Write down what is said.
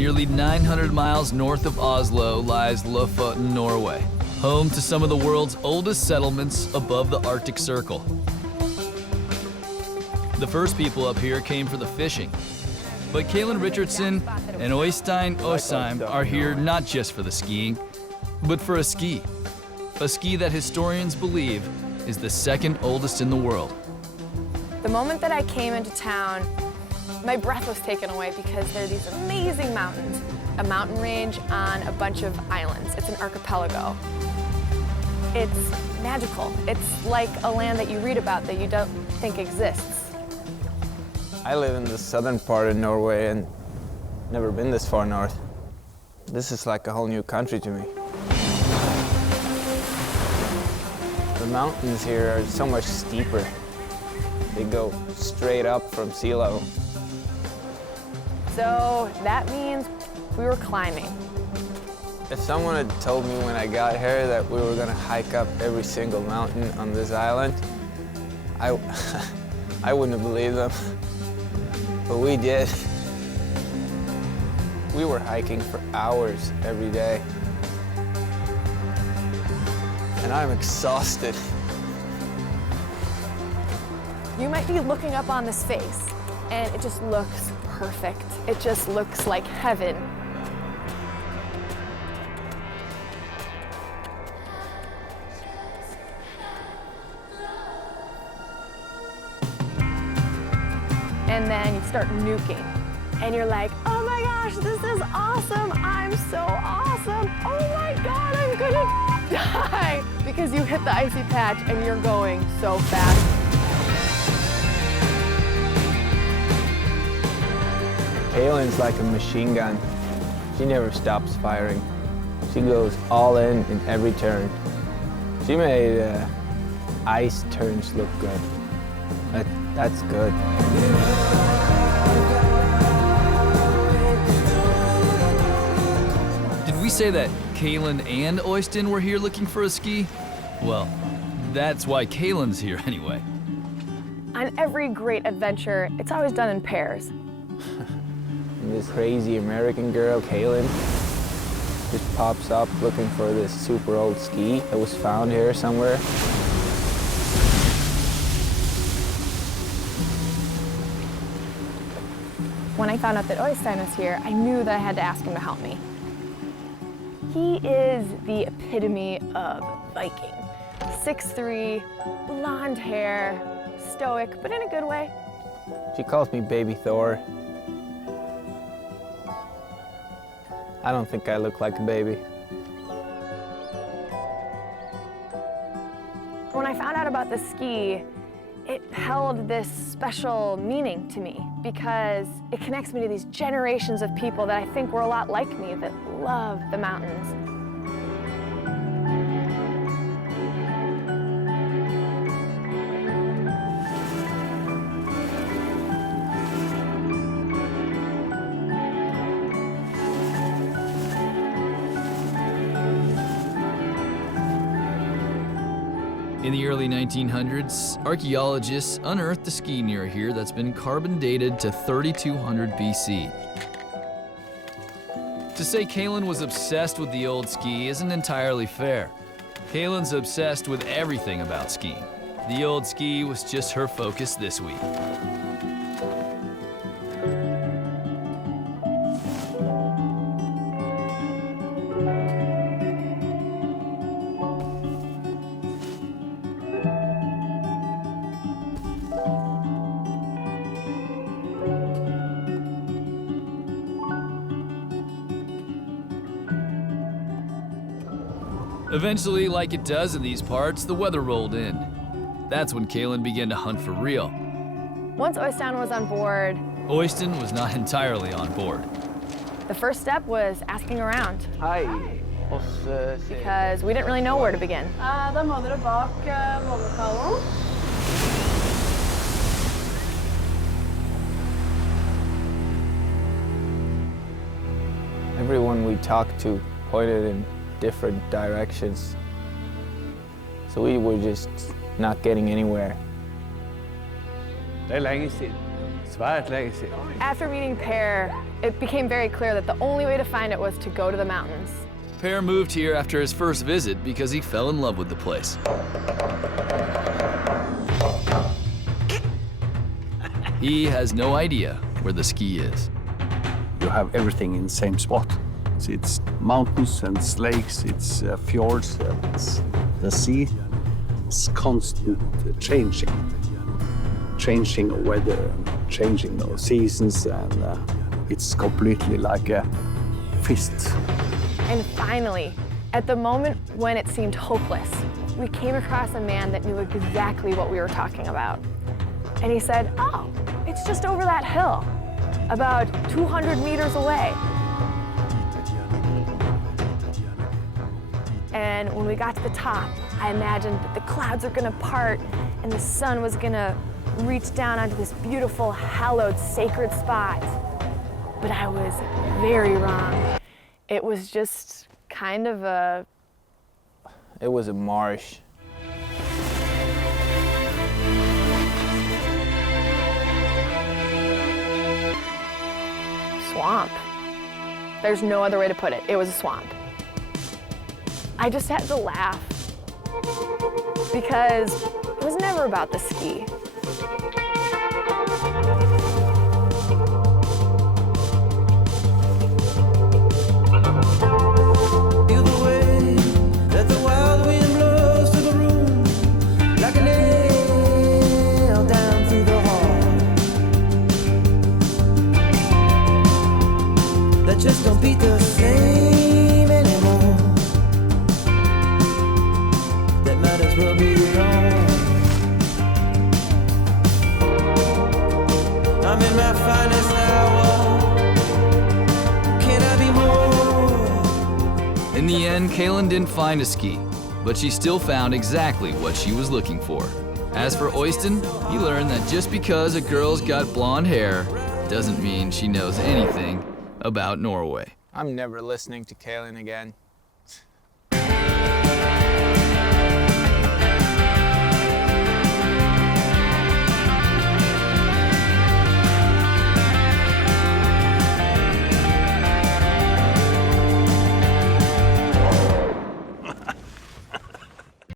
Nearly 900 miles north of Oslo lies Lofoten, Norway, home to some of the world's oldest settlements above the Arctic Circle. The first people up here came for the fishing, but Kaylin Richardson and Øystein Aasheim are here not just for the skiing, but for a ski that historians believe is the second oldest in the world. The moment that I came into town, my breath was taken away because there are these amazing mountains, a mountain range on a bunch of islands. It's an archipelago. It's magical. It's like a land that you read about that you don't think exists. I live in the southern part of Norway and never been this far north. This is like a whole new country to me. The mountains here are so much steeper. They go straight up from sea level. So that means we were climbing. If someone had told me when I got here that we were gonna hike up every single mountain on this island, I wouldn't have believed them. But we did. We were hiking for hours every day. And I'm exhausted. You might be looking up on this face, and it just looks perfect. It just looks like heaven. And then you start nuking, and you're like, oh my gosh, this is awesome. I'm so awesome. Oh my God, I'm gonna die. Because you hit the icy patch and you're going so fast. Kaylyn's like a machine gun. She never stops firing. She goes all in every turn. She made ice turns look good. That's good. Did we say that Kaylin and Øystein were here looking for a ski? Well, that's why Kaylyn's here anyway. On every great adventure, it's always done in pairs. And this crazy American girl, Kaylin, just pops up looking for this super old ski that was found here somewhere. When I found out that Øystein was here, I knew that I had to ask him to help me. He is the epitome of Viking. 6'3", blonde hair, stoic, but in a good way. She calls me Baby Thor. I don't think I look like a baby. When I found out about the ski, it held this special meaning to me because it connects me to these generations of people that I think were a lot like me, that love the mountains. In the early 1900s, archaeologists unearthed a ski near here that's been carbon dated to 3200 BC. To say Kaylin was obsessed with the old ski isn't entirely fair. Kaylyn's obsessed with everything about skiing. The old ski was just her focus this week. Eventually, like it does in these parts, the weather rolled in. That's when Kaylin began to hunt for real. Once Øystein was on board, Øystein was not entirely on board. the first step was asking around Hi. because we didn't really know where to begin. Da må dere bak vågekallen. Everyone we talked to pointed in different directions. So we were just not getting anywhere. Det lenge siden. After meeting Per, it became very clear that the only way to find it was to go to the mountains. Per moved here after his first visit because he fell in love with the place. He has no idea where the ski is. You have everything in the same spot. It's mountains and lakes, it's fjords, it's the sea. It's constant changing weather, changing seasons, and it's completely like a fist. And finally, at the moment when it seemed hopeless, we came across a man that knew exactly what we were talking about. And he said, "Oh, it's just over that hill, about 200 meters away." And when we got to the top, I imagined that the clouds are gonna part and the sun was gonna reach down onto this beautiful, hallowed, sacred spot. But I was very wrong. It was just kind of a... It was a marsh. swamp. There's no other way to put it. It was a swamp. I just had to laugh because it was never about the ski. Just don't beat the same anymore. That might as well be gone. I'm in my finest hour. Can I be more? In the end, Kaylin didn't find a ski, but she still found exactly what she was looking for. As for Øystein, he learned that just because a girl's got blonde hair doesn't mean she knows anything about Norway. I'm never listening to Kaylin again.